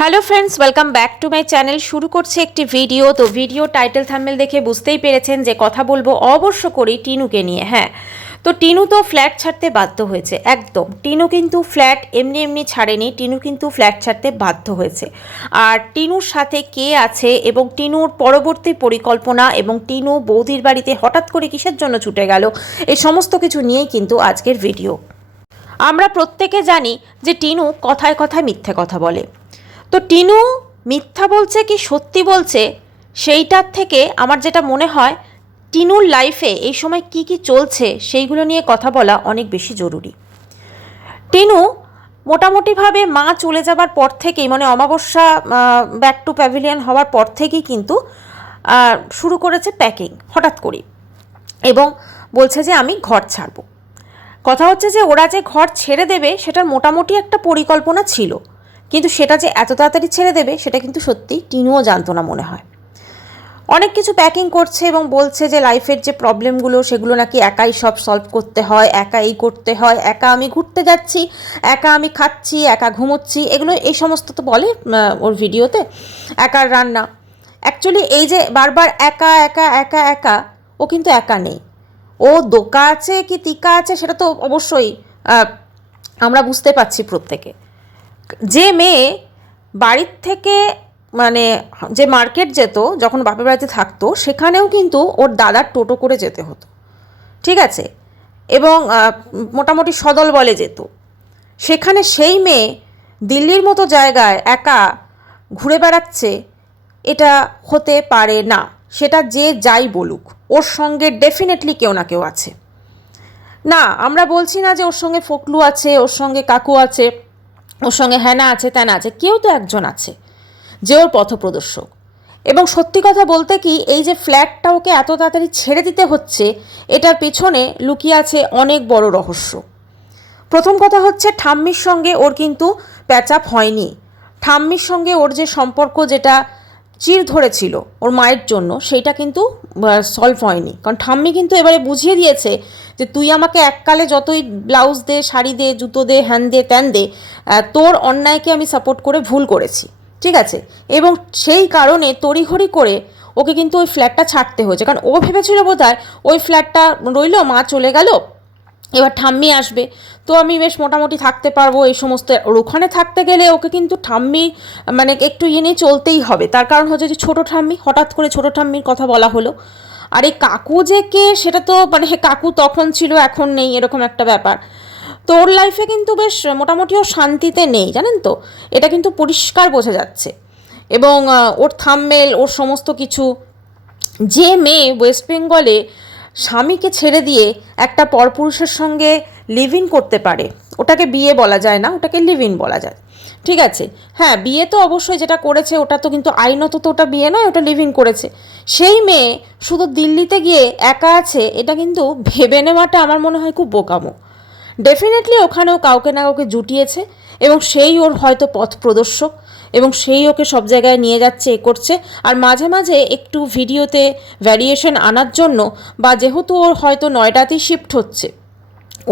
Hello friends, welcome back to my channel. শুরু করছে একটি ভিডিও। তো ভিডিও টাইটেল থাম্বনেল দেখে বুঝতেই পেরেছেন যে কথা বলবো অবশ্য করেই টিনুকে নিয়ে। হ্যাঁ, তো টিনু তো ফ্ল্যাট ছাড়তে বাধ্য হয়েছে। একদম, টিনু কিন্তু ফ্ল্যাট এমনি এমনি ছাড়েনি, টিনু কিন্তু ফ্ল্যাট ছাড়তে বাধ্য হয়েছে। আর টিনুর সাথে কে আছে এবং টিনুর পরবর্তী পরিকল্পনা এবং টিনু বৌদির বাড়িতে হঠাৎ করে কিসের জন্য ছুটে গেল, এই সমস্ত কিছু নিয়েই কিন্তু আজকের ভিডিও। আমরা প্রত্যেকে জানি যে টিনু কথায় কথায় মিথ্যে কথা বলে। তো টিনু মিথ্যা বলছে কি সত্যি বলছে, সেইটার থেকে আমার যেটা মনে হয় টিনুর লাইফে এই সময় কি কি চলছে সেইগুলো নিয়ে কথা বলা অনেক বেশি জরুরি। টিনু মোটামুটিভাবে মা চলে যাবার পর থেকেই, মানে অমাবস্যা ব্যাক টু প্যাভিলিয়ন হওয়ার পর থেকেই কিন্তু শুরু করেছে প্যাকিং হঠাৎ করে, এবং বলছে যে আমি ঘর ছাড়বো। কথা হচ্ছে যে ওরা যে ঘর ছেড়ে দেবে সেটার মোটামুটি একটা পরিকল্পনা ছিল, কিন্তু সেটা যে এত তাড়াতাড়ি ছেড়ে দেবে সেটা কিন্তু সত্যি টিনুও জানতো না মনে হয়। অনেক কিছু প্যাকিং করছে এবং বলছে যে লাইফের যে প্রবলেমগুলো সেগুলো নাকি একাই সব সলভ করতে হয়, একাই করতে হয়, একা আমি ঘুরতে যাচ্ছি, একা আমি খাচ্ছি, একা ঘুমোচ্ছি, এগুলো এই সমস্ত তো বলে ওর ভিডিওতে। একার রান্না, অ্যাকচুয়ালি এই যে বারবার একা একা একা একা, ও কিন্তু একা নেই। ও দোকা আছে কি তিকা আছে সেটা তো অবশ্যই আমরা বুঝতে পারছি প্রত্যেকে। যে মেয়ে বাড়ির থেকে, মানে যে মার্কেট যেত যখন বাপের বাড়িতে থাকতো, সেখানেও কিন্তু ওর দাদার টোটো করে যেতে হতো, ঠিক আছে, এবং মোটামুটি সদল বলে যেত। সেখানে সেই মেয়ে দিল্লির মতো জায়গায় একা ঘুরে বেড়াচ্ছে, এটা হতে পারে না। সেটা যে যাই বলুক, ওর সঙ্গে ডেফিনেটলি কেউ না কেউ আছে। না, আমরা বলছি না যে ওর সঙ্গে ফকলু আছে, ওর সঙ্গে কাকু আছে, ওর সঙ্গে হ্যানা আছে, ত্যানা আছে, কেউ তো একজন আছে যে ওর পথপ্রদর্শক। এবং সত্যি কথা বলতে কি, এই যে ফ্ল্যাটটা ওকে এত তাড়াতাড়ি ছেড়ে দিতে হচ্ছে, এটার পেছনে লুকিয়ে আছে অনেক বড় রহস্য। প্রথম কথা হচ্ছে, ঠাম্মির সঙ্গে ওর কিন্তু প্যাচ আপ হয়নি। ঠাম্মির সঙ্গে ওর যে সম্পর্ক, যেটা চির ধরেছিল ওর মায়ের জন্য, সেইটা কিন্তু সলভ হয়নি। কারণ ঠাম্মি কিন্তু এবারে বুঝিয়ে দিয়েছে যে তুই আমাকে এককালে যতই ব্লাউজ দে, শাড়ি দে, জুতো দে, হ্যান দে, ত্যান দে, তোর অন্যায়কে আমি সাপোর্ট করে ভুল করেছি, ঠিক আছে। এবং সেই কারণে তড়িঘড়ি করে ওকে কিন্তু ওই ফ্ল্যাটটা ছাড়তে হয়েছে। কারণ ও ভেবেছিল বোধহয় ওই ফ্ল্যাটটা রইল, মা চলে গেল, এবার ঠাম্মি আসবে, তো আমি বেশ মোটামুটি থাকতে পারবো, এই সমস্ত। ওর ওখানে থাকতে গেলে ওকে কিন্তু ঠাম্মি মানে একটু নিয়ে চলতেই হবে। তার কারণ হচ্ছে যে ছোটো ঠাম্মি, হঠাৎ করে ছোটো ঠাম্মির কথা বলা হলো। আর এই কাকু যে কে, সেটা তো মানে কাকু তখন ছিল এখন নেই, এরকম একটা ব্যাপার। তো ওর লাইফে কিন্তু বেশ মোটামুটি ও শান্তিতে নেই, জানেন তো, এটা কিন্তু পরিষ্কার বোঝা যাচ্ছে। এবং ওর থাম্বনেল, ওর সমস্ত কিছু। যে মেয়ে ওয়েস্ট বেঙ্গলে স্বামীকে ছেড়ে দিয়ে একটা পরপুরুষের সঙ্গে লিভ ইন করতে পারে, ওটাকে বিয়ে বলা যায় না, ওটাকে লিভ ইন বলা যায়, ঠিক আছে। হ্যাঁ, বিয়ে তো অবশ্যই যেটা করেছে ওটা তো কিন্তু আইনত তো ওটা বিয়ে নয়, ওটা লিভ ইন করেছে। সেই মেয়ে শুধু দিল্লিতে গিয়ে একা আছে, এটা কিন্তু ভেবে নেওয়াটা আমার মনে হয় খুব বোকামো। ডেফিনেটলি ওখানেও কাউকে না কাউকে জুটিয়েছে, এবং সেই ওর হয়তো পথ প্রদর্শক, এবং সেই ওকে সব জায়গায় নিয়ে যাচ্ছে, এ করছে। আর মাঝে মাঝে একটু ভিডিওতে ভ্যারিয়েশন আনার জন্য, বা যেহেতু ওর হয়তো নয়ডাতেই শিফট হচ্ছে,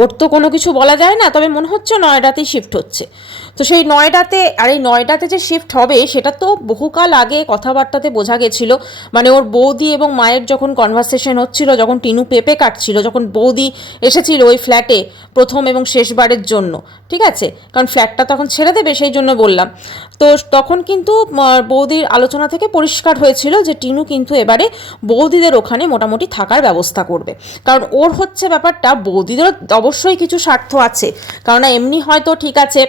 ওর তো কোনো কিছু বলা যায় না, তবে মনে হচ্ছে নয়ডাতেই শিফট হচ্ছে। তো সেই নয়ডাতে, আর এই নয়ডাতে যে শিফট হবে সেটা তো বহুকাল আগে কথাবার্তাতে বোঝা গেছিল। মানে ওর বৌদি এবং মায়ের যখন কনভারসেশন হচ্ছিল, যখন টিনু পেঁপে কাটছিল, যখন বৌদি এসেছিল ওই ফ্ল্যাটে প্রথম এবং শেষবারের জন্য, ঠিক আছে, কারণ ফ্ল্যাটটা তখন ছেড়ে দেবে সেই জন্য বললাম। তো তখন কিন্তু বৌদির আলোচনা থেকে পরিষ্কার হয়েছিল যে টিনু কিন্তু এবারে বৌদিদের ওখানে মোটামুটি থাকার ব্যবস্থা করবে। কারণ ওর হচ্ছে ব্যাপারটা, বৌদিদেরও অবশ্যই কিছু স্বার্থ আছে। কারণ এমনি হয়তো ঠিক আছে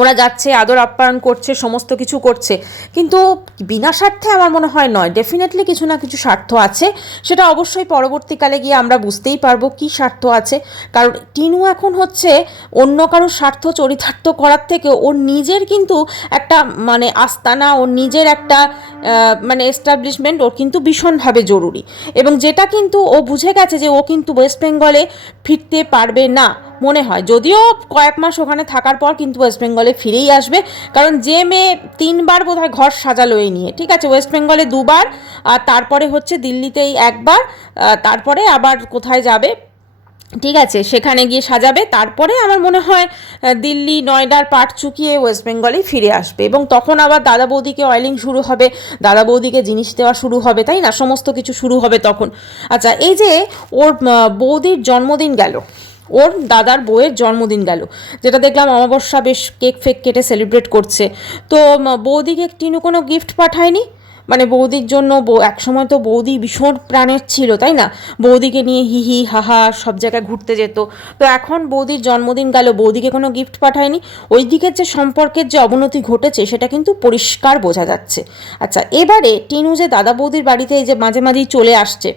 ওরা যাচ্ছে, আদর আপ্যায়ন করছে, সমস্ত কিছু করছে, কিন্তু বিনা স্বার্থে আমার মনে হয় নয়। ডেফিনেটলি কিছু না কিছু স্বার্থ আছে, সেটা অবশ্যই পরবর্তীকালে গিয়ে আমরা বুঝতেই পারবো কী স্বার্থ আছে। কারণ টিনু এখন হচ্ছে অন্য কারোর স্বার্থ চরিতার্থ করার থেকে ওর নিজের কিন্তু একটা মানে আস্তানা, ওর নিজের একটা মানে এস্টাবলিশমেন্ট ওর কিন্তু ভীষণভাবে জরুরি। এবং যেটা কিন্তু ও বুঝে গেছে যে ও কিন্তু ওয়েস্ট বেঙ্গলে ফিরতে পারবে না মনে হয়, যদিও কয়েক মাস ওখানে থাকার পর কিন্তু ওয়েস্ট বেঙ্গলে ফিরেই আসবে। কারণ যে মেয়ে 3বার বোধহয় ঘর সাজালো এই নিয়ে, ঠিক আছে, ওয়েস্ট বেঙ্গলে 2বার, আর তারপরে হচ্ছে দিল্লিতেই 1বার, তারপরে আবার কোথায় যাবে ঠিক আছে, সেখানে গিয়ে সাজাবে, তারপরে আমার মনে হয় দিল্লি নয়ডার পাট চুকিয়ে ওয়েস্ট বেঙ্গলেই ফিরে আসবে, এবং তখন আবার দাদা বৌদিকে অয়েলিং শুরু হবে, দাদা বৌদিকে জিনিস দেওয়া শুরু হবে, তাই না, সমস্ত কিছু শুরু হবে তখন। আচ্ছা, এই যে ওর বৌদির জন্মদিন গেল, ওর দাদার বউয়ের জন্মদিন গেল, যেটা দেখলাম অমাবস্যা বেশ কেক ফেক কেটে সেলিব্রেট করছে, তো বৌদিকে টিনু কোনো গিফট পাঠায়নি? মানে বৌদির জন্য একসময় তো বৌদি ভীষণ প্রাণের ছিল, তাই না, বৌদিকে নিয়ে হি হি হাহা সব জায়গায় ঘুরতে যেত, তো এখন বৌদির জন্মদিন গেল, বৌদিকে কোনো গিফট পাঠায়নি। ওই দিকের যে সম্পর্কের যে অবনতি ঘটেছে সেটা কিন্তু পরিষ্কার বোঝা যাচ্ছে। আচ্ছা, এবারে টিনু যে দাদা বৌদির বাড়িতে এই যে মাঝে মাঝেই চলে আসছে,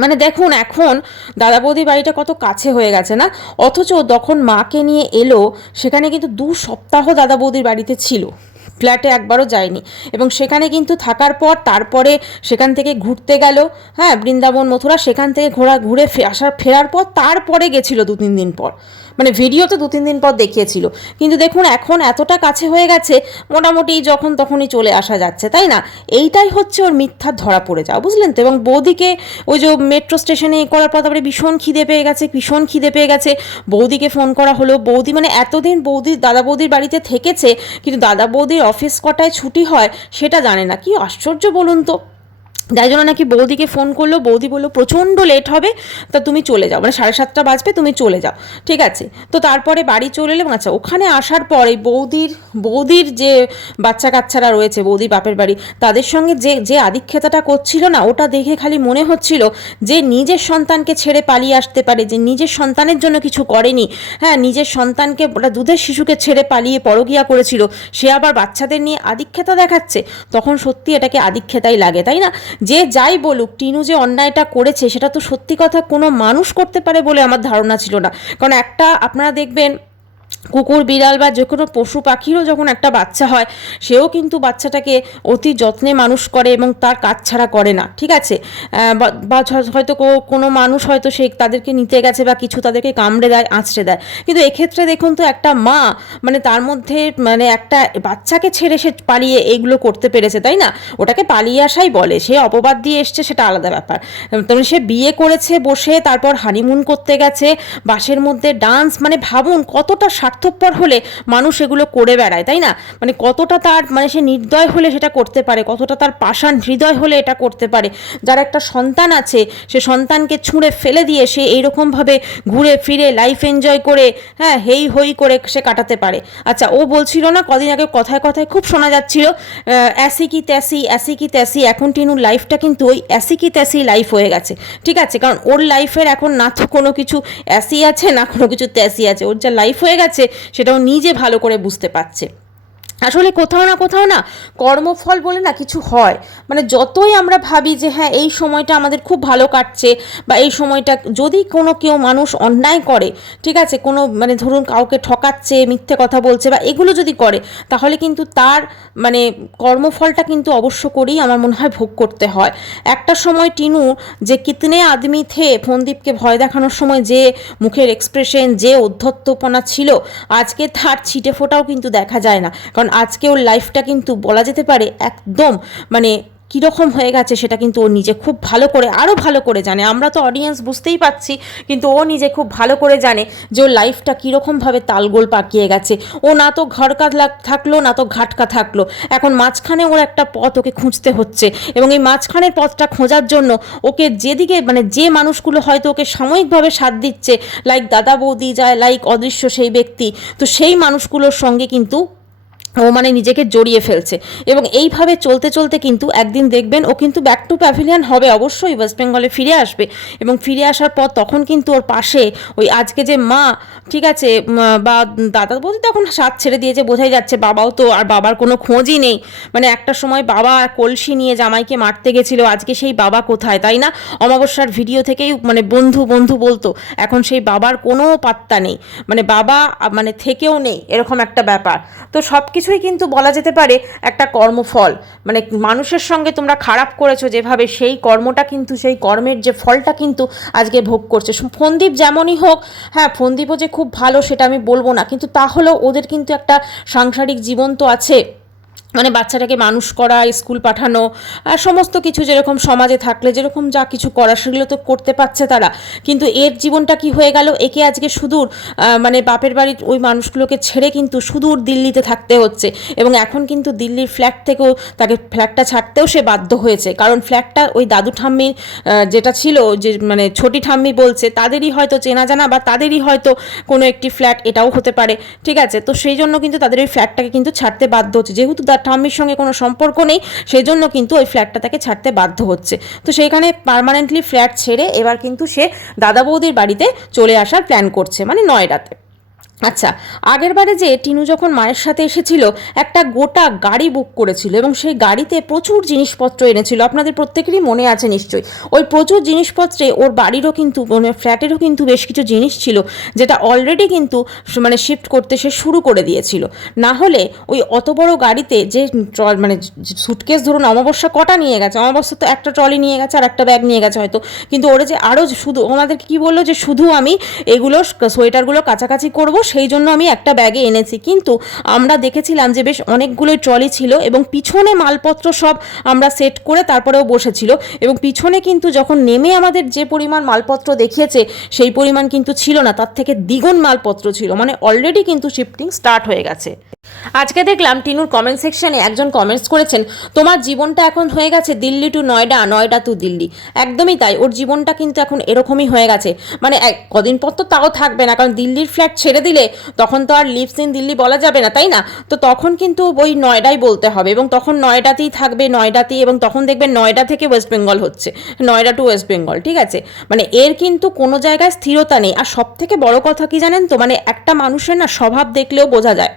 মানে দেখুন এখন দাদা বৌদির বাড়িটা কত কাছে হয়ে গেছে না, অথচ যখন মাকে নিয়ে এলো সেখানে কিন্তু 2 সপ্তাহ দাদা বৌদির বাড়িতে ছিল, ফ্ল্যাটে একবারও যায়নি, এবং সেখানে কিন্তু থাকার পর তারপরে সেখান থেকে ঘুরতে গেল, হ্যাঁ, বৃন্দাবন মথুরা, সেখান থেকে ঘুরে ফেরার পর তারপরে গেছিলো 2-3 দিন পর, মানে ভিডিও তো 2-3 দিন পর দেখিয়েছিল, কিন্তু দেখুন এখন এতটা কাছে হয়ে গেছে, মোটামুটি যখন তখনই চলে আসা যাচ্ছে, তাই না, এইটাই হচ্ছে ওর মিথ্যার ধরা পড়ে যাওয়া, বুঝলেন তো। এবং বৌদিকে ওই যে মেট্রো স্টেশনে করার পর তারপরে ভীষণ খিদে পেয়ে গেছে, ভীষণ খিদে পেয়ে গেছে, বৌদিকে ফোন করা হলো, বৌদি মানে এতদিন দাদা বৌদির বাড়িতে থেকেছে, কিন্তু দাদা বৌদির অফিস কটায় ছুটি হয় সেটা জানে না, কি আশ্চর্য বলুন তো। যাই জন্য নাকি বৌদিকে ফোন করলো, বৌদি বললো প্রচণ্ড লেট হবে, তা তুমি চলে যাও, মানে 7:30 বাজবে, তুমি চলে যাও, ঠিক আছে। তো তারপরে বাড়ি চলে এলাম। আচ্ছা, ওখানে আসার পরে বৌদির যে বাচ্চা কাচ্চারা রয়েছে বৌদির বাপের বাড়ি, তাদের সঙ্গে যে যে আদিক্ষেতাটা করছিল না, ওটা দেখে খালি মনে হচ্ছিল যে নিজের সন্তানকে ছেড়ে পালিয়ে আসতে পারে, যে নিজের সন্তানের জন্য কিছু করেনি, হ্যাঁ, নিজের সন্তানকে, ওটা দুধের শিশুকে ছেড়ে পালিয়ে পরকীয়া করেছিল, সে আবার বাচ্চাদের নিয়ে আদিক্ষেতা দেখাচ্ছে, তখন সত্যি এটাকে আদিক্ষেতাই লাগে, তাই না। যে যাই বলুক, টিনু যে অন্যায়টা করেছে সেটা তো সত্যি কথা কোনো মানুষ করতে পারে বলে আমার ধারণা ছিল না, কারণ আপনারা দেখবেন কুকুর বিড়াল বা যে কোনো পশু পাখিরও যখন একটা বাচ্চা হয়, সেও কিন্তু বাচ্চাটাকে অতি যত্নে মানুষ করে এবং তার কাজ ছাড়া করে না, ঠিক আছে। বা হয়তো কোনো মানুষ হয়তো সে তাদেরকে নিতে গেছে বা কিছু, তাদেরকে কামড়ে দেয়, আঁচড়ে দেয়, কিন্তু এক্ষেত্রে দেখুন তো একটা মা, মানে তার মধ্যে মানে একটা বাচ্চাকে ছেড়ে সে পালিয়ে এইগুলো করতে পেরেছে, তাই না, ওটাকে পালিয়ে আসাই বলে, সে অপবাদ দিয়ে এসছে সেটা আলাদা ব্যাপার, তবে সে বিয়ে করেছে বসে, তারপর হানিমুন করতে গেছে, বাসের মধ্যে ডান্স, মানে ভাবুন কতটা স্বার্থপর হলে মানুষ এগুলো করে বেড়ায়, তাই না, মানে কতটা তার, মানে সে নির্দয় হলে সেটা করতে পারে, কতটা তার পাষাণ হৃদয় হলে এটা করতে পারে, যার একটা সন্তান আছে সে সন্তানকে ছুঁড়ে ফেলে দিয়ে সে এইরকমভাবে ঘুরে ফিরে লাইফ এনজয় করে, হ্যাঁ, হেই হই করে সে কাটাতে পারে। আচ্ছা, ও বলছিল না কদিন আগে, কথায় কথায় খুব শোনা যাচ্ছিল অ্যাসি কি ত্যাসি, অ্যাসি কি ত্যাসি, এখন টিনুর লাইফটা কিন্তু ওই অ্যাসি কি ত্যাসি লাইফ হয়ে গেছে, ঠিক আছে, কারণ ওর লাইফের এখন না তো কোনো কিছু অ্যাসি আছে, না কোনো কিছু ত্যাসি আছে, ওর যা লাইফ হয়ে গেছে সেটাও নিজে ভালো করে বুঝতে পারছে। আসলে কোথাও না কর্মফল বলে না কিছু হয়, মানে যতই আমরা ভাবি যে হ্যাঁ এই সময়টা আমাদের খুব ভালো কাটছে, বা এই সময়টা যদি কেউ মানুষ অন্যায় করে, ঠিক আছে, কোনো মানে ধরুন কাউকে ঠকাচ্ছে, মিথ্যে কথা বলছে বা এগুলো যদি করে, তাহলে কিন্তু তার মানে কর্মফলটা কিন্তু অবশ্য করেই আমার মনে হয় ভোগ করতে হয়। একটা সময় টিনু যে কিতনে আদমি থে, ফোনদীপকে ভয় দেখানোর সময় যে মুখের এক্সপ্রেশন, যে উদ্ধত্তপনা ছিল, আজকে তার ছিটে ফোটাও কিন্তু দেখা যায় না, কারণ আজকে ওর লাইফটা কিন্তু বলা যেতে পারে একদম মানে কীরকম হয়ে গেছে সেটা কিন্তু ও নিজে খুব ভালো করে, আরও ভালো করে জানে, আমরা তো অডিয়েন্স বুঝতেই পাচ্ছি, কিন্তু ও নিজে খুব ভালো করে জানে যে ওর লাইফটা কীরকমভাবে তালগোল পাকিয়ে গেছে, ও না তো ঘরকা থাকলো না তো ঘাটকা থাকলো, এখন মাঝখানে ওর একটা পথ ওকে খুঁজতে হচ্ছে, এবং এই মাঝখানের পথটা খোঁজার জন্য ওকে যেদিকে মানে যে মানুষগুলো হয়তো ওকে সাময়িকভাবে সাথ দিচ্ছে, লাইক দাদা বৌদি যায়, লাইক অদৃশ্য সেই ব্যক্তি, তো সেই মানুষগুলোর সঙ্গে কিন্তু ও মানে নিজেকে জড়িয়ে ফেলছে, এবং এইভাবে চলতে চলতে কিন্তু একদিন দেখবেন ও কিন্তু ব্যাক টু প্যাভিলিয়ন হবে, অবশ্যই ওয়েস্ট বেঙ্গলে ফিরে আসবে, এবং ফিরে আসার পর তখন কিন্তু ওর পাশে ওই আজকে যে মা, ঠিক আছে, বা দাদা বৌদি তখন সাথ ছেড়ে দিয়েছে বোঝাই যাচ্ছে, বাবাও তো, আর বাবার কোনো খোঁজই নেই, মানে একটা সময় বাবা কলসি নিয়ে জামাইকে মারতে গেছিলো, আজকে সেই বাবা কোথায়, তাই না, অমাবস্যার ভিডিও থেকেই মানে বন্ধু বন্ধু বলতো, এখন সেই বাবার কোনো পাত্তা নেই, মানে বাবা মানে থেকেও নেই, এরকম একটা ব্যাপার। তো সব কিছুই কিন্তু বলা যেতে পারে একটা কর্মফল, মানে মানুষের সঙ্গে তোমরা খারাপ করেছো যেভাবে, সেই কর্মটা কিন্তু, সেই কর্মের যে ফলটা কিন্তু আজকে ভোগ করছে। ফোনদীপ যেমনই হোক, হ্যাঁ, ফোনদীপও যে খুব ভালো সেটা আমি বলবো না, কিন্তু তাহলেও ওদের কিন্তু একটা সাংসারিক জীবন তো আছে, মানে বাচ্চাটাকে মানুষ করা, স্কুল পাঠানো, আর সমস্ত কিছু যেরকম সমাজে থাকলে যেরকম যা কিছু করা সেগুলো তো করতে পারছে তারা। কিন্তু এর জীবনটা কি হয়ে গেল, একে আজকে সুদূর মানে বাপের বাড়ির ওই মানুষগুলোকে ছেড়ে কিন্তু সুদূর দিল্লিতে থাকতে হচ্ছে। এবং এখন কিন্তু দিল্লির ফ্ল্যাট থেকেও তাকে ফ্ল্যাটটা ছাড়তেও সে বাধ্য হয়েছে, কারণ ফ্ল্যাটটা ওই দাদু ঠাম্মির যেটা ছিল, যে মানে ছোটি ঠাম্মি বলছে তাদেরই হয়তো চেনা জানা বা তাদেরই হয়তো কোনো একটি ফ্ল্যাট, এটাও হতে পারে, ঠিক আছে। তো সেই জন্য কিন্তু তাদের ওই ফ্ল্যাটটাকে কিন্তু ছাড়তে বাধ্য হচ্ছে, যেহেতু তার ঠাম্মির সঙ্গে কোনো সম্পর্ক নেই, সেই জন্য কিন্তু ওই ফ্ল্যাটটা তাকে ছাড়তে বাধ্য হচ্ছে। তো সেইখানে পার্মানেন্টলি ফ্ল্যাট ছেড়ে এবার কিন্তু সে দাদা বৌদির বাড়িতে চলে আসার প্ল্যান করছে, মানে নয়ডাতে। আচ্ছা, আগের বারে যে টিনু যখন মায়ের সাথে এসেছিল একটা গোটা গাড়ি বুক করেছিল এবং সেই গাড়িতে প্রচুর জিনিসপত্র এনেছিল, আপনাদের প্রত্যেকেরই মনে আছে নিশ্চয়ই। ওই প্রচুর জিনিসপত্রে ওর বাড়িরও কিন্তু মানে ফ্ল্যাটেরও কিন্তু বেশ কিছু জিনিস ছিল, যেটা অলরেডি কিন্তু মানে শিফট করতে সে শুরু করে দিয়েছিল। না হলে ওই অত বড় গাড়িতে যে মানে সুটকেস ধরুন অমাবস্যা কটা নিয়ে গেছে, অমাবস্যা তো একটা ট্রলি নিয়ে গেছে আর একটা ব্যাগ নিয়ে গেছে হয়তো, কিন্তু ওরা যে আরও শুধু ওনাদেরকে কী বললো যে শুধু আমি এগুলো সোয়েটারগুলো কাছাকাছি করব, সেই জন্য আমি একটা ব্যাগে এনেছি। কিন্তু আমরা দেখেছিলাম যে বেশ অনেকগুলোই ট্রলি ছিল এবং পিছনে মালপত্র সব আমরা সেট করে তারপরেও বসেছিল, এবং পিছনে কিন্তু যখন নেমে আমাদের যে পরিমাণ মালপত্র দেখিয়েছে সেই পরিমাণ কিন্তু ছিল না, তার থেকে দ্বিগুণ মালপত্র ছিল, মানে অলরেডি কিন্তু শিফটিং স্টার্ট হয়ে গেছে। আজকে দেখলাম টিনুর কমেন্ট সেকশনে একজন কমেন্টস করেছেন, তোমার জীবনটা এখন হয়ে গেছে দিল্লি টু নয়ডা, নয়ডা টু দিল্লি। একদমই তাই, ওর জীবনটা কিন্তু এখন এরকমই হয়ে গেছে। মানে কদিন পর তো তাও থাকবে না, কারণ দিল্লির ফ্ল্যাট ছেড়ে দিলে তখন তো আর লিভস ইন দিল্লি বলা যাবে না, তাই না? তো তখন কিন্তু ওই নয়ডাই বলতে হবে, এবং তখন নয়ডাতেই থাকবে, নয়ডাতেই। এবং তখন দেখবে নয়ডা থেকে ওয়েস্ট বেঙ্গল হচ্ছে, নয়ডা টু ওয়েস্ট বেঙ্গল, ঠিক আছে। মানে এর কিন্তু কোনো জায়গায় স্থিরতা নেই। আর সব থেকে বড় কথা কি জানেন তো, মানে একটা মানুষের না স্বভাব দেখলেও বোঝা যায়।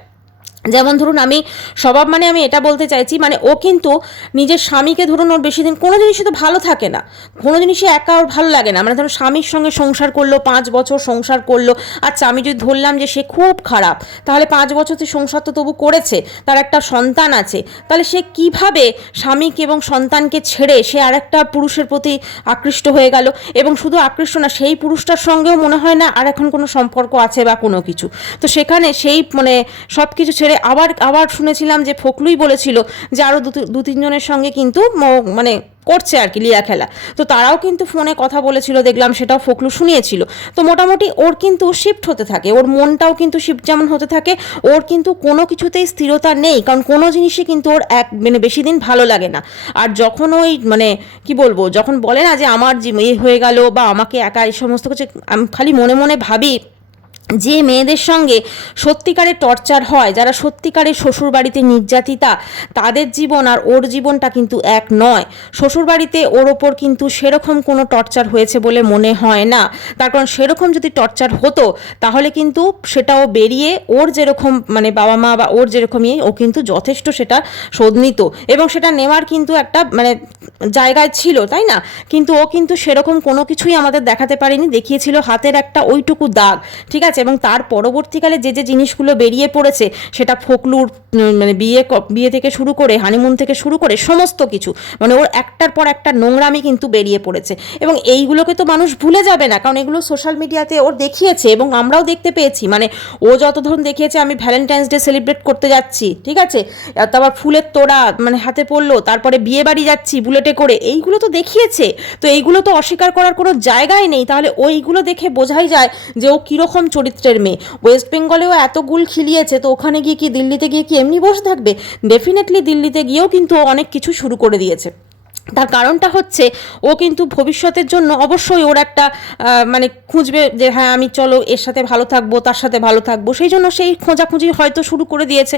যেমন ধরুন আমি স্বভাব মানে আমি এটা বলতে চাইছি, মানে ও কিন্তু নিজের স্বামীকে ধরুন ওর বেশি দিন কোনো জিনিসই তো ভালো থাকে না, কোনো জিনিসই একা ওর ভালো লাগে না। মানে ধরুন স্বামীর সঙ্গে সংসার করলো, 5 বছর সংসার করলো, আচ্ছা আমি যদি ধরলাম যে সে খুব খারাপ, তাহলে 5 বছর তো সংসার তো তবু করেছে, তার একটা সন্তান আছে, তাহলে সে কিভাবে স্বামীকে এবং সন্তানকে ছেড়ে সে আরেকটা পুরুষের প্রতি আকৃষ্ট হয়ে গেল, এবং শুধু আকৃষ্ট না, সেই পুরুষটার সঙ্গেও মনে হয় না আর এখন কোনো সম্পর্ক আছে বা কোনো কিছু। তো সেখানে সেই মানে সব কিছু ছেড়ে আবার শুনেছিলাম যে ফখলুই বলেছিল যে আরও দু তিনজনের সঙ্গে কিন্তু মানে করছে আর কি লিয়া খেলা, তো তারাও কিন্তু ফোনে কথা বলেছিল দেখলাম, সেটাও ফখলু শুনিয়েছিল। তো মোটামুটি ওর কিন্তু শিফট হতে থাকে, ওর মনটাও কিন্তু শিফট যেমন হতে থাকে, ওর কিন্তু কোনো কিছুতেই স্থিরতা নেই, কারণ কোনো জিনিসই কিন্তু ওর মানে বেশি দিন ভালো লাগে না। আর যখন ওই মানে কি বলবো, যখন বলে না যে আমার হয়ে গেল বা আমাকে একা, এই সমস্ত কিছু আমি খালি মনে মনে ভাবি যে মেয়েদের সঙ্গে সত্যিকারের টর্চার হয়, যারা সত্যিকারের শ্বশুরবাড়িতে নির্যাতিতা, তাদের জীবন আর ওর জীবনটা কিন্তু এক নয়। শ্বশুরবাড়িতে ওর ওপর কিন্তু সেরকম কোনো টর্চার হয়েছে বলে মনে হয় না, তার কারণ সেরকম যদি টর্চার হতো তাহলে কিন্তু সেটাও বেরিয়ে ওর যেরকম মানে বাবা মা বা ওর যেরকমই ও কিন্তু যথেষ্ট সেটা শোধ নিত, এবং সেটা নেওয়ার কিন্তু একটা মানে জায়গায় ছিল, তাই না? কিন্তু ও কিন্তু সেরকম কোনো কিছুই আমাদের দেখাতে পারেনি, দেখিয়েছিল হাতের একটা ওইটুকু দাগ, ঠিক আছে। এবং তার পরবর্তীকালে যে যে জিনিসগুলো বেরিয়ে পড়েছে, সেটা ফখলুর মানে বিয়ে থেকে শুরু করে হানিমুন থেকে শুরু করে সমস্ত কিছু, মানে ওর একটার পর একটা নোংরামি কিন্তু বেরিয়ে পড়েছে। এবং এইগুলোকে তো মানুষ ভুলে যাবে না, কারণ এগুলো সোশ্যাল মিডিয়াতে ওর দেখিয়েছে এবং আমরাও দেখতে পেয়েছি। মানে ও যত ধরুন দেখিয়েছে আমি ভ্যালেন্টাইন্স ডে সেলিব্রেট করতে যাচ্ছি, ঠিক আছে, তারপর ফুলের তোড়া মানে হাতে পড়লো, তারপরে বিয়ে বাড়ি যাচ্ছি বুলেটে করে, এইগুলো তো দেখিয়েছে। তো এইগুলো তো অস্বীকার করার কোনো জায়গাই নেই। তাহলে ওইগুলো দেখে বোঝাই যায় যে ও কীরকম চরিত্রের মেয়ে। ওয়েস্ট বেঙ্গলেও এত গুল খিলিয়েছে, তো ওখানে গিয়ে কি দিল্লিতে গিয়ে কি এমনি বসে থাকবে? ডেফিনেটলি দিল্লিতে গিয়েও কিন্তু অনেক কিছু শুরু করে দিয়েছে। তার কারণটা হচ্ছে ও কিন্তু ভবিষ্যতের জন্য অবশ্যই ওর একটা মানে খুঁজবে যে হ্যাঁ আমি চলো এর সাথে ভালো থাকবো, তার সাথে ভালো থাকবো, সেই জন্য সেই খোঁজাখুঁজি হয়তো শুরু করে দিয়েছে।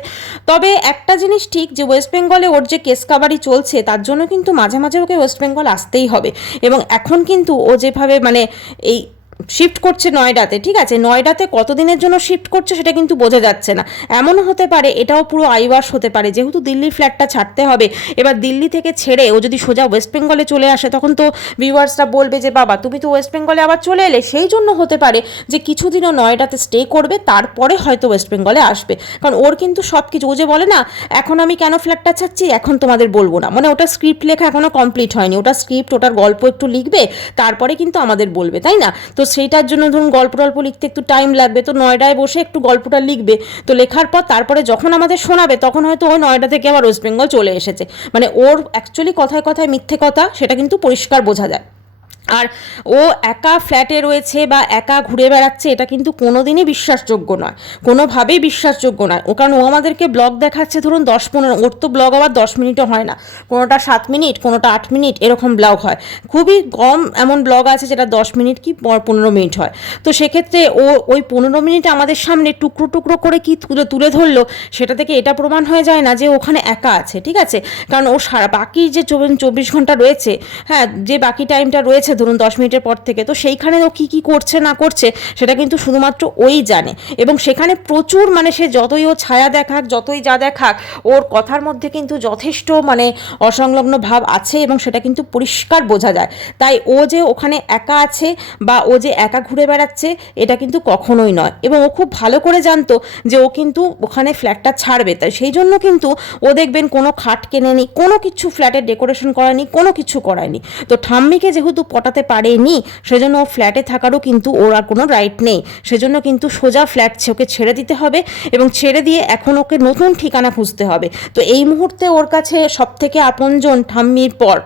তবে একটা জিনিস ঠিক, যে ওয়েস্ট বেঙ্গলে ওর যে কেস কাবারি চলছে, তার জন্য কিন্তু মাঝে মাঝে ওকে ওয়েস্ট বেঙ্গল আসতেই হবে। এবং এখন কিন্তু ও যেভাবে মানে এই শিফট করছে নয়ডাতে, ঠিক আছে, নয়ডাতে কতদিনের জন্য শিফট করছে সেটা কিন্তু বোঝা যাচ্ছে না। এমনও হতে পারে এটাও পুরো আইওয়াশ হতে পারে, যেহেতু দিল্লির ফ্ল্যাটটা ছাড়তে হবে, এবার দিল্লি থেকে ছেড়ে ও যদি সোজা ওয়েস্ট বেঙ্গলে চলে আসে, তখন তো ভিউয়ার্সরা বলবে যে বাবা তুমি তো ওয়েস্ট বেঙ্গলে আবার চলে এলে। সেই জন্য হতে পারে যে কিছুদিনও নয়ডাতে স্টে করবে, তারপরে হয়তো ওয়েস্ট বেঙ্গলে আসবে। কারণ ওর কিন্তু সব কিছু, ও যে বলে না এখন আমি কেন ফ্ল্যাটটা ছাড়ছি এখন তোমাদের বলবো না, মানে ওটা স্ক্রিপ্ট লেখা এখনও কমপ্লিট হয়নি, ওটা স্ক্রিপ্ট, ওটার গল্প একটু লিখবে, তারপরে কিন্তু আমাদের বলবে, তাই না? তো সেইটার জন্য ধরুন গল্প টল্প লিখতে একটু টাইম লাগবে, তো নয়ডায় বসে একটু গল্পটা লিখবে, তো লেখার পর তারপরে যখন আমাদের শোনাবে তখন হয়তো ওই নয়ডা থেকে আবার ওয়েস্ট বেঙ্গল চলে এসেছে। মানে ওর অ্যাকচুয়ালি কথায় কথায় মিথ্যে কথা সেটা কিন্তু পরিষ্কার বোঝা যায়। আর ও একা ফ্ল্যাটে রয়েছে বা একা ঘুরে বেড়াচ্ছে এটা কিন্তু কোনোদিনই বিশ্বাসযোগ্য নয়, কোনোভাবেই বিশ্বাসযোগ্য নয়। ও কারণ ও আমাদেরকে ব্লগ দেখাচ্ছে ধরুন 10-15, ওর তো ব্লগ আবার 10 মিনিটও হয় না, কোনোটা 7 মিনিট, কোনোটা 8 মিনিট এরকম ব্লগ হয়। খুবই কম এমন ব্লগ আছে যেটা 10 মিনিট কি 15 মিনিট হয়। তো সেক্ষেত্রে ও ওই 15 মিনিট আমাদের সামনে টুকরো টুকরো করে কি তুলে ধরলো, সেটা থেকে এটা প্রমাণ হয়ে যায় না যে ওখানে একা আছে, ঠিক আছে? কারণ ও সারা বাকি যে 24 ঘন্টা রয়েছে, হ্যাঁ, যে বাকি টাইমটা রয়েছে ধরুন 10 মিনিটের পর থেকে, তো সেইখানে ও কী কী করছে না করছে সেটা কিন্তু শুধুমাত্র ওই জানে। এবং সেখানে প্রচুর মানে সে যতই ও ছায়া দেখাক, যতই যা দেখাক, ওর কথার মধ্যে কিন্তু যথেষ্ট মানে অসংলগ্ন ভাব আছে এবং সেটা কিন্তু পরিষ্কার বোঝা যায়। তাই ও যে ওখানে একা আছে বা ও যে একা ঘুরে বেড়াচ্ছে এটা কিন্তু কখনোই নয়। এবং ও খুব ভালো করে জানতো যে ও কিন্তু ওখানে ফ্ল্যাটটা ছাড়বে, তাই সেই জন্য কিন্তু ও দেখবেন কোনো খাট কেনেনি, কোনো কিছু ফ্ল্যাটের ডেকোরেশন করায়নি, কোনো কিছু করায়নি। তো ঠাম্মিকে যেহেতু পটাতে পারেনি সেজন্য ও ফ্ল্যাটে থাকারও কিন্তু ওর আর কোনো রাইট নেই। সেজন্য কিন্তু সোজা ফ্ল্যাট ওকে ছেড়ে দিতে হবে এবং ছেড়ে দিয়ে এখন ওকে নতুন ঠিকানা খুঁজতে হবে। তো এই মুহূর্তে ওর কাছে সবথেকে আপনজন ঠাম্মির পর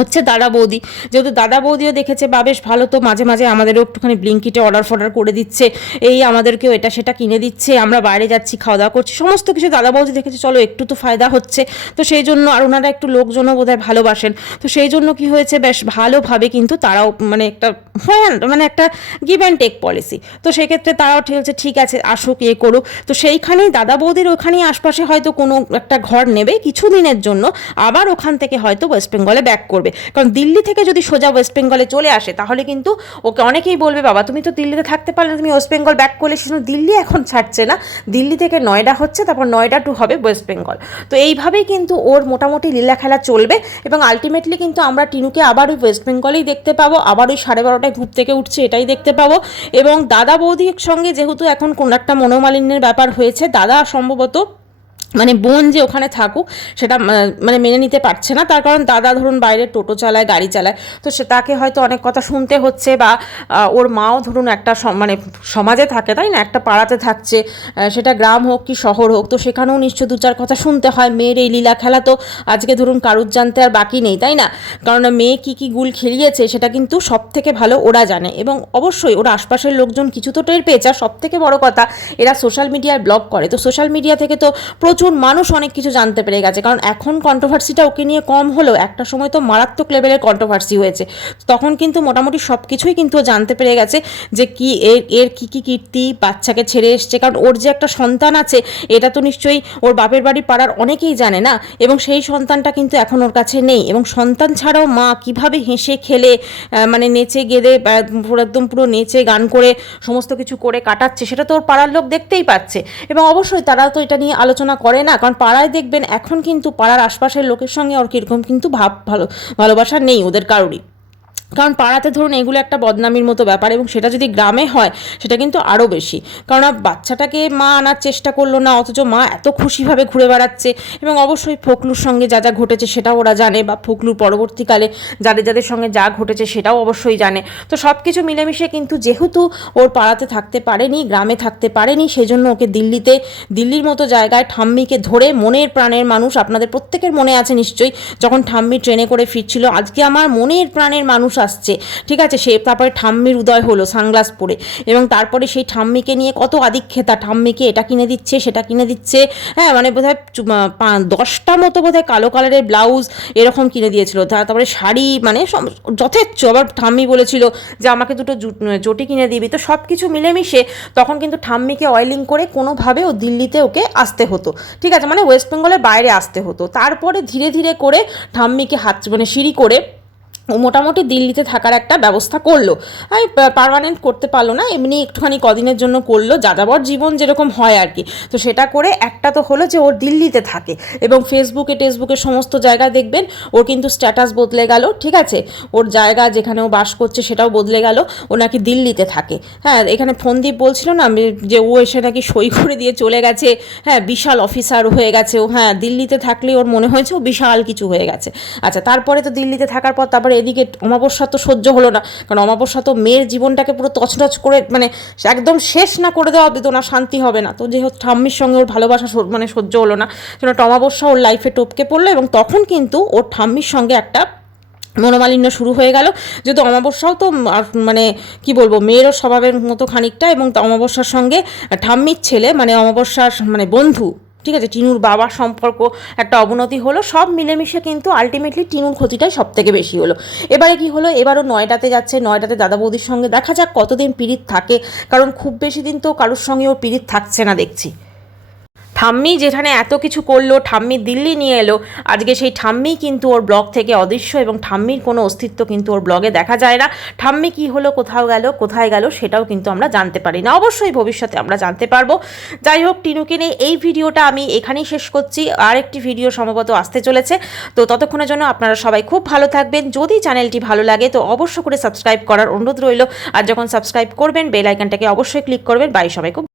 হচ্ছে দাদা বৌদি। যেহেতু দাদা বৌদিও দেখেছে বা বেশ ভালো, তো মাঝে মাঝে আমাদেরও একটুখানি ব্লিঙ্কিটে অর্ডার করে দিচ্ছে, এই আমাদেরকেও এটা সেটা কিনে দিচ্ছে, আমরা বাইরে যাচ্ছি, খাওয়া দাওয়া করছি, সমস্ত কিছু দাদা বৌদি দেখেছে, চলো একটু তো ফায়দা হচ্ছে। তো সেই জন্য আর ওনারা একটু লোকজনও বোধহয় ভালোবাসেন, তো সেই জন্য কি হয়েছে বেশ ভালোভাবে কিন্তু তারাও মানে একটা হয় মানে একটা গিভ অ্যান্ড টেক পলিসি। তো সেক্ষেত্রে তারাও বলছে ঠিক আছে আসুক, করুক। তো সেইখানেই দাদা বৌদির ওখানেই আশপাশে হয়তো কোনো একটা ঘর নেবে কিছুদিনের জন্য, আবার ওখান থেকে হয়তো ওয়েস্ট বেঙ্গলে ব্যাক করবে। কারণ দিল্লি থেকে যদি সোজা ওয়েস্ট বেঙ্গলে চলে আসে তাহলে কিন্তু ওকে অনেকেই বলবে বাবা তুমি তো দিল্লিতে থাকতে পারলে, তুমি ওয়েস্ট বেঙ্গল ব্যাক করলে। সেজন্য দিল্লি এখন ছাড়ছে না, দিল্লি থেকে নয়ডা হচ্ছে, তারপর নয়ডা টু হবে ওয়েস্ট বেঙ্গল। তো এইভাবেই কিন্তু ওর মোটামুটি লীলা খেলা চলবে এবং আলটিমেটলি কিন্তু আমরা টিনুকে আবার ওই ওয়েস্ট বেঙ্গলেই দেখতে পাবো, আবার ওই 12:30টায় ঘুম থেকে উঠছে এটাই দেখতে পাবো। এবং দাদা বৌদির সঙ্গে যেহেতু এখন কোনো একটা মনোমালিন্যের ব্যাপার হয়েছে, দাদা সম্ভবত মানে বোন যে ওখানে থাকুক সেটা মানে মেনে নিতে পারছে না, তার কারণ দাদা ধরুন বাইরে টোটো চালায়, গাড়ি চালায়, তো সে তাকে হয়তো অনেক কথা শুনতে হচ্ছে। বা ওর মাও ধরুন একটা মানে সমাজে থাকে, তাই না, একটা পাড়াতে থাকছে, সেটা গ্রাম হোক কি শহর হোক, তো সেখানেও নিশ্চয় 2-4 কথা শুনতে হয়। মেয়ের এই লীলা খেলা তো আজকে ধরুন কারুর জানতে আর বাকি নেই, তাই না? কারণ মেয়ে কী কী গুল খেলিয়েছে সেটা কিন্তু সব থেকে ভালো ওরা জানে। এবং অবশ্যই ওরা আশপাশের লোকজন কিছু তো টের পেয়েছে। আর সব থেকে বড় কথা, এরা সোশ্যাল মিডিয়ায় ব্লগ করে, তো সোশ্যাল মিডিয়া থেকে তো প্রচুর মানুষ অনেক কিছু জানতে পেরে গেছে। কারণ এখন কন্ট্রোভার্সিটা ওকে নিয়ে কম হলেও একটা সময় তো মারাত্মক লেভেলের কন্ট্রোভার্সি হয়েছে, তখন কিন্তু মোটামুটি সব কিছুই কিন্তু ও জানতে পেরে গেছে যে কি এর কী কী কীর্তি, বাচ্চাকে ছেড়ে এসছে। কারণ ওর যে একটা সন্তান আছে এটা তো নিশ্চয়ই ওর বাপের বাড়ি পাড়ার অনেকেই জানে না, এবং সেই সন্তানটা কিন্তু এখন ওর কাছে নেই। এবং সন্তান ছাড়াও মা কিভাবে হেসে খেলে মানে নেচে গেদে একদম পুরো নেচে গান করে সমস্ত কিছু করে কাটাচ্ছে সেটা তো ওর পাড়ার লোক দেখতেই পাচ্ছে। এবং অবশ্যই তারা তো এটা নিয়ে আলোচনা করে না, কারণ পাড়ায় দেখবেন এখন কিন্তু পাড়ার আশপাশের লোকের সঙ্গে ওর কীরকম কিন্তু ভালোবাসা নেই ওদের কারোরই। কারণ পাড়াতে ধরুন এগুলো একটা বদনামির মতো ব্যাপার, এবং সেটা যদি গ্রামে হয় সেটা কিন্তু আরও বেশি। কারণ বাচ্চাটাকে মা আনার চেষ্টা করলো না, অথচ মা এত খুশিভাবে ঘুরে বেড়াচ্ছে। এবং অবশ্যই ফকলুর সঙ্গে যা যা ঘটেছে সেটাও ওরা জানে, বা ফকলুর পরবর্তীকালে যাদের সঙ্গে যা ঘটেছে সেটাও অবশ্যই জানে। তো সব কিছু মিলেমিশে কিন্তু যেহেতু ওর পাড়াতে থাকতে পারেনি, গ্রামে থাকতে পারেনি, সেই জন্য ওকে দিল্লির মতো জায়গায় ঠাম্মিকে ধরে, মনের প্রাণের মানুষ, আপনাদের প্রত্যেকের মনে আছে নিশ্চয়ই, যখন ঠাম্মি ট্রেনে করে ফিরছিল, আজকে আমার মনের প্রাণের মানুষ আসছে, ঠিক আছে, সে তারপরে ঠাম্মির উদয় হলো সানগ্লাস পরে, এবং তারপরে সেই ঠাম্মিকে নিয়ে কত আদিক্ষেতা, ঠাম্মিকে এটা কিনে দিচ্ছে সেটা কিনে দিচ্ছে, হ্যাঁ, মানে বোধহয় 10টা মতো বোধহয় কালো কালারের ব্লাউজ এরকম কিনে দিয়েছিল, তারপরে শাড়ি, মানে যথেচ্ছ। আবার ঠাম্মি বলেছিল যে আমাকে দুটো চটি কিনে দিবি। তো সব কিছু মিলেমিশে তখন কিন্তু ঠাম্মিকে অয়েলিং করে কোনোভাবে ও দিল্লিতে ওকে আসতে হতো, ঠিক আছে, মানে ওয়েস্ট বেঙ্গলের বাইরে আসতে হতো। তারপরে ধীরে ধীরে করে ঠাম্মিকে মানে সিঁড়ি করে ও মোটামুটি দিল্লিতে থাকার একটা ব্যবস্থা করলো। আমি পার্মানেন্ট করতে পারলো না, এমনি একটুখানি কদিনের জন্য করলো, যাযাবর জীবন যেরকম হয় আর কি। তো সেটা করে একটা তো হলো যে ওর দিল্লিতে থাকে, এবং টেসবুকে সমস্ত জায়গায় দেখবেন ওর কিন্তু স্ট্যাটাস বদলে গেল, ঠিক আছে, ওর জায়গা যেখানে ও বাস করছে সেটাও বদলে গেল, ও নাকি দিল্লিতে থাকে। হ্যাঁ, এখানে ফোনদীপ বলছিল না যে ও এসে নাকি সই করে দিয়ে চলে গেছে, হ্যাঁ, বিশাল অফিসার হয়ে গেছে ও, হ্যাঁ, দিল্লিতে থাকলে ওর মনে হয়েছে ও বিশাল কিছু হয়ে গেছে। আচ্ছা, তারপরে তো দিল্লিতে থাকার পর তারপরে তারপরে এদিকে অমাবস্যা তো সহ্য হলো না, কারণ অমাবস্যা তো মেয়ের জীবনটাকে পুরো তছনছ করে মানে একদম শেষ না করে দেওয়া অব্দি তো না শান্তি হবে না। তো যেহেতু ঠাম্মির সঙ্গে ওর ভালোবাসা মানে সহ্য হলো না, যেন অমাবস্যা ওর লাইফে টপকে পড়লো, এবং তখন কিন্তু ওর ঠাম্মির সঙ্গে একটা মনোমালিন্য শুরু হয়ে গেল। যেহেতু অমাবস্যাও তো মানে কি বলবো, মেয়েরও স্বভাবের মতো খানিকটা, এবং অমাবস্যার সঙ্গে ঠাম্মির ছেলে মানে অমাবস্যার মানে বন্ধু, ঠিক আছে, টিনুর বাবার সম্পর্ক একটা অবনতি হলো। সব মিলেমিশে কিন্তু আলটিমেটলি টিনুর ক্ষতিটাই সব থেকে বেশি হলো। এবারে কি হলো, এবারও নয়ডাতে যাচ্ছে, নয়ডাতে দাদা বৌদির সঙ্গে দেখা যাক কতদিন পিরিত থাকে, কারণ খুব বেশি দিন তো কারোর সঙ্গে ওর পিরিত থাকছে না দেখছি। ঠাম্মি যেখানে এত কিছু করলো, ঠাম্মি দিল্লি নিয়ে এলো, আজকে সেই ঠাম্মি কিন্তু ওর ব্লগ থেকে অদৃশ্য, এবং ঠাম্মির কোনো অস্তিত্ব কিন্তু ওর ব্লগে দেখা যায় না। ঠাম্মি কি হলো, কোথায় গেল সেটাও কিন্তু আমরা জানতে পারি না। অবশ্যই ভবিষ্যতে আমরা জানতে পারবো। যাই হোক, টিনুকে নিয়ে এই ভিডিওটা আমি এখানেই শেষ করছি। আর একটি ভিডিও সম্ভবত আসতে চলেছে। তো ততক্ষণের জন্য আপনারা সবাই খুব ভালো থাকবেন। যদি চ্যানেলটি ভালো লাগে তো অবশ্য করে সাবস্ক্রাইব করার অনুরোধ রইল। আর যখন সাবস্ক্রাইব করবেন বেল আইকনটাকে অবশ্যই ক্লিক করবেন। বাই, সবাই খুব